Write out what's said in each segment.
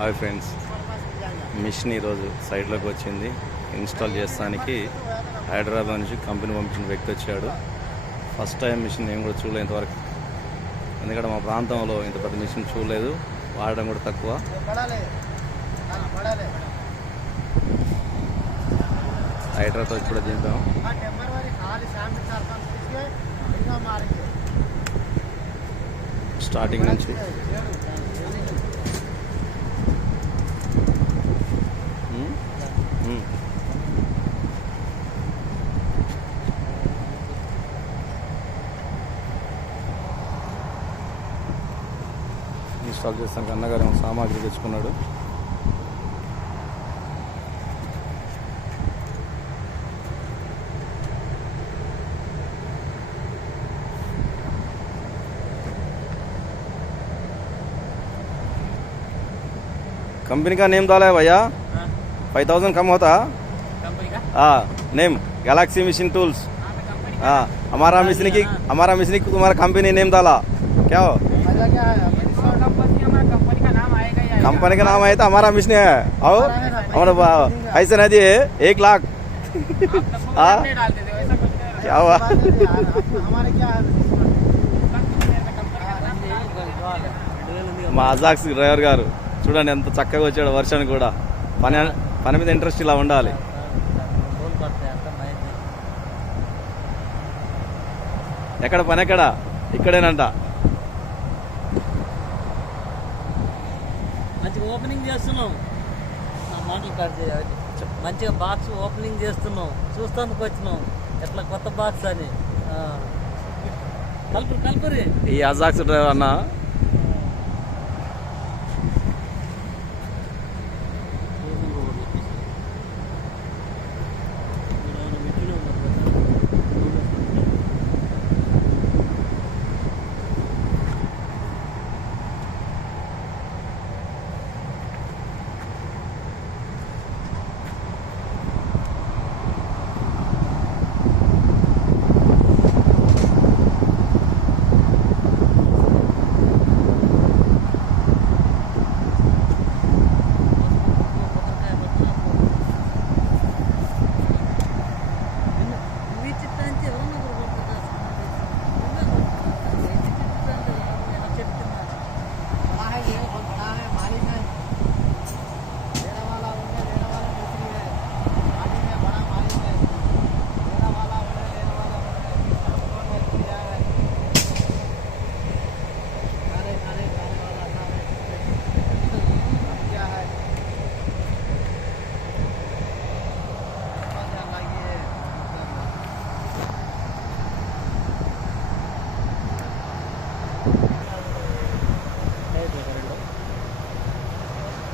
Hi friends, machine ఈరోజు సైట్లోకి వచ్చింది. Install చేస్తానికి హైదరాబాద్ నుంచి కంపెనీ పంపించిన వ్యక్తి వచ్చాడు. ఫస్ట్ టైం మిషన్ నేను కూడా చూడలేదు ఇంతవరకు, ఎందుకంటే మా ప్రాంతంలో ఇంత పెద్ద మిషన్ చూడలేదు, వాడడం కూడా తక్కువ. హైదరాబాద్తో ఇప్పుడు దింపాము. స్టార్టింగ్ నుంచి ఇన్స్టాల్ చేస్తాను. అన్నగారు సామాగ్రి తెచ్చుకున్నాడు. कंपनी का नेम डाला है भैया. 5000 कम होता. कंपनी का नेम गैलेक्सी मशीन टूल्स. हमारा मशीन की तुम्हारा कंपनी नेम डाला क्या हो? कंपनी का नाम आया था, हमारा मशीन है. और हमारा ऐसे नहीं दिए 1 लाख. क्या हुआ? మా అజాక్స్ డ్రైవర్ గారు చూడండి ఎంత చక్కగా వచ్చాడు. వర్షానికి కూడా పని మీద ఇంట్రెస్ట్ ఇలా ఉండాలి. ఎక్కడ పని ఎక్కడ? ఇక్కడేనంట. మంచిగా ఓపెనింగ్ చేస్తున్నాం. మాటలు కట్ చేయాలి. మంచిగా బాక్స్ ఓపెనింగ్ చేస్తున్నాం. చూస్తానికి వచ్చినాం ఎట్లా కొత్త బాక్స్ అని. కల్పరి ఈ అజాక్స్ డ్రైవర్ అన్న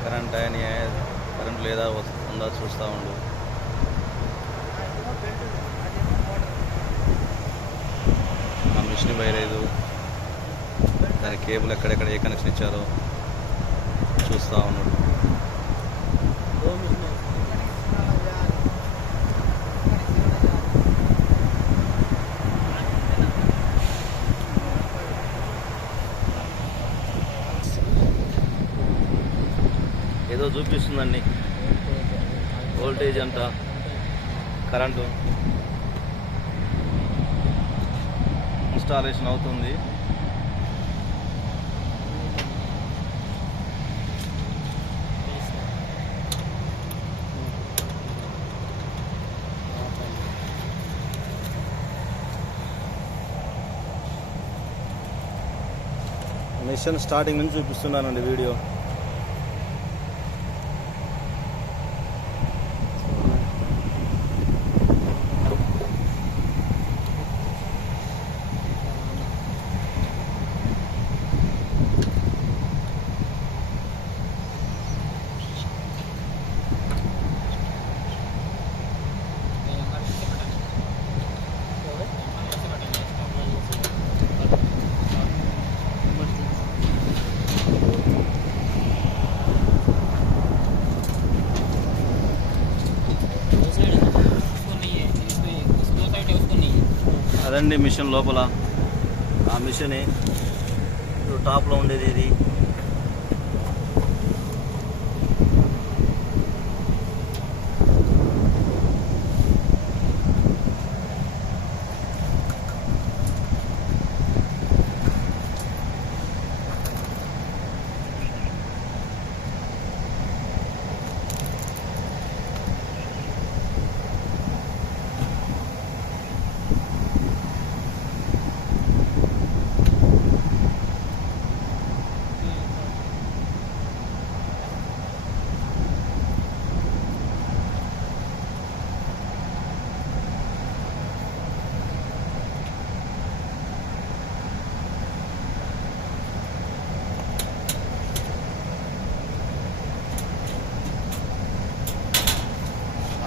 కరెంట్ అని కరెంట్ లేదా ఉందా చూస్తూ ఉండు. ఆ మిషన్ వైలేదు, దాని కేబుల్ ఎక్కడెక్కడ ఏ కనెక్షన్ ఇచ్చారో చూస్తూ ఉన్నాడు. ఏదో చూపిస్తుందండి, వోల్టేజ్ అంట, కరెంటు ఇన్స్టాలేషన్ అవుతుంది. మిషన్ స్టార్టింగ్ నుంచి చూపిస్తున్నానండి వీడియో. అదండి మిషన్ లోపల. ఆ మిషన్ టాప్లో ఉండేది ఇది.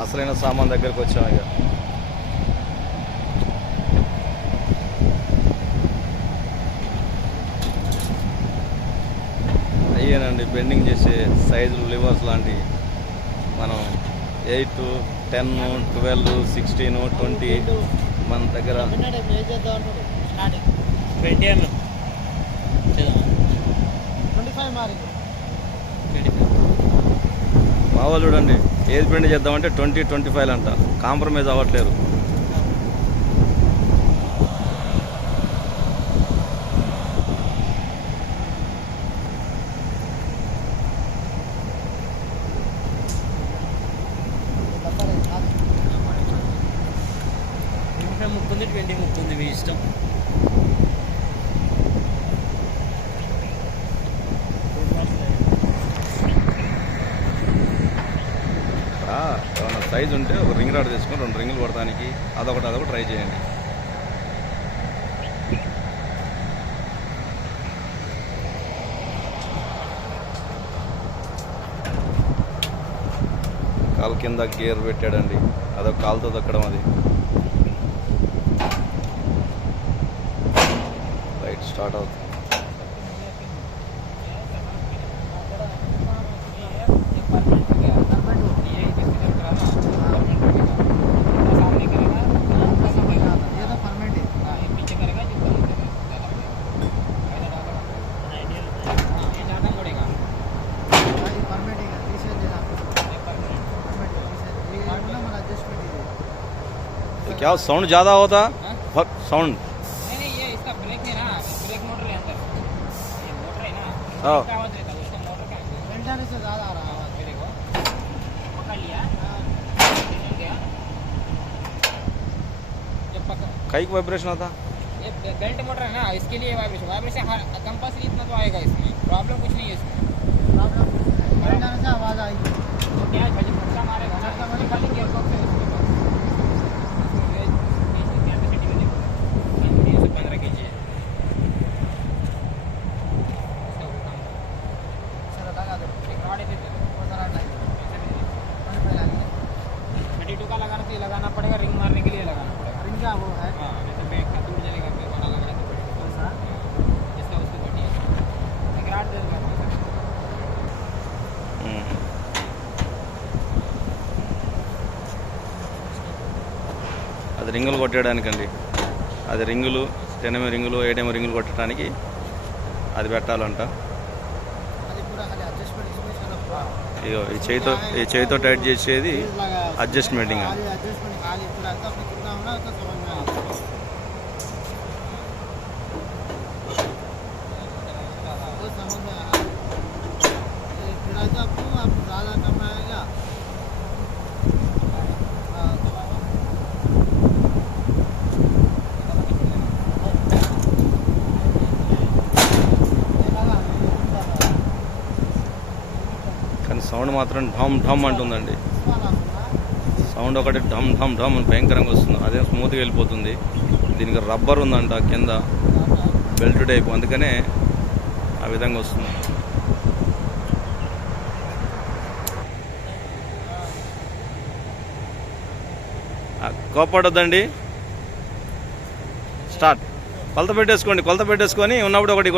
అసలైన సామాన్ దగ్గరకు వచ్చాం ఇక. అయ్యేనండి బెండింగ్ చేసే సైజులు లివర్స్ లాంటివి. మనం 8, 10, 12, 16, 20 మన దగ్గర 25 మా వాళ్ళు చూడండి ఏది బెండ్ చేద్దామంటే 20, 25 అంట. కాంప్రమైజ్ అవ్వట్లేరు. ముక్కుంది 20 ముక్కుంది మీ ఇష్టం. ఏమైనా సైజు ఉంటే ఒక రింగ్ రాడ్ తీసుకొని 2 రింగులు కొడటానికి అదొకటి ట్రై చేయండి. కాలు కింద గేర్ పెట్టాడండి, అదొక కాలుతో దక్కడం. అది రైట్ స్టార్ట్ అవుతుంది. क्या साउंड ज़्यादा होता? साउंड नहीं ये इसका ब्रेक है ना, ब्रेक मोटर है अंदर, ये मोटर है ना, हाँ। इसका आवाज रहता है, उसका मोटर का वेंटिलेटर से ज़्यादा आ रहा है आवाज। देखो पकड़ लिया, निकल गया जब पकड़। कई का वाइब्रेशन होता? ये बेल्ट मोटर है ना, इसके लिए वाइब्रेशन कंपल्सरी इतना तो आएगा इसमें, प्रॉब्लम कुछ नहीं है इसमें। प्रॉब्लम वेंटिलेटर से आवाज़ आएगी तो क्या है, झटका मारेगा ना, खाली गियर बॉक्स है उसके पास। लगाना पड़ेगा, रिंग मारने के लिए लगाना पड़ेगा। रिंग क्या वो है? हाँ, जैसे बैग का टूट जाएगा फिर वाला लगाना तो पड़ेगा। कौन सा? जिसका उसकी बटी है। एक राड दे दूँगा। అది రింగులు కొట్టడానికండి. అది రింగులు 10mm రింగులు 8mm రింగులు కొట్టడానికి అది పెట్టాలంట. ఇగో ఈ చేయితో టైట్ చేసేది అడ్జస్ట్మెంట్. ఇంకా కానీ సౌండ్ మాత్రం ఢమ్ ఢమ్ అంటుందండి. సౌండ్ ఒకటి ఢమ్ ఢమ్ ఢమ్ అని భయంకరంగా వస్తుంది. అదే స్మూత్గా వెళ్ళిపోతుంది. దీనికి రబ్బర్ ఉందంట కింద, బెల్ట్ టైప్, అందుకనే ఆ విధంగా వస్తుంది. కోపడొద్దండి. స్టార్ట్. కొలత పెట్టేసుకొని ఉన్నప్పుడు ఒకటి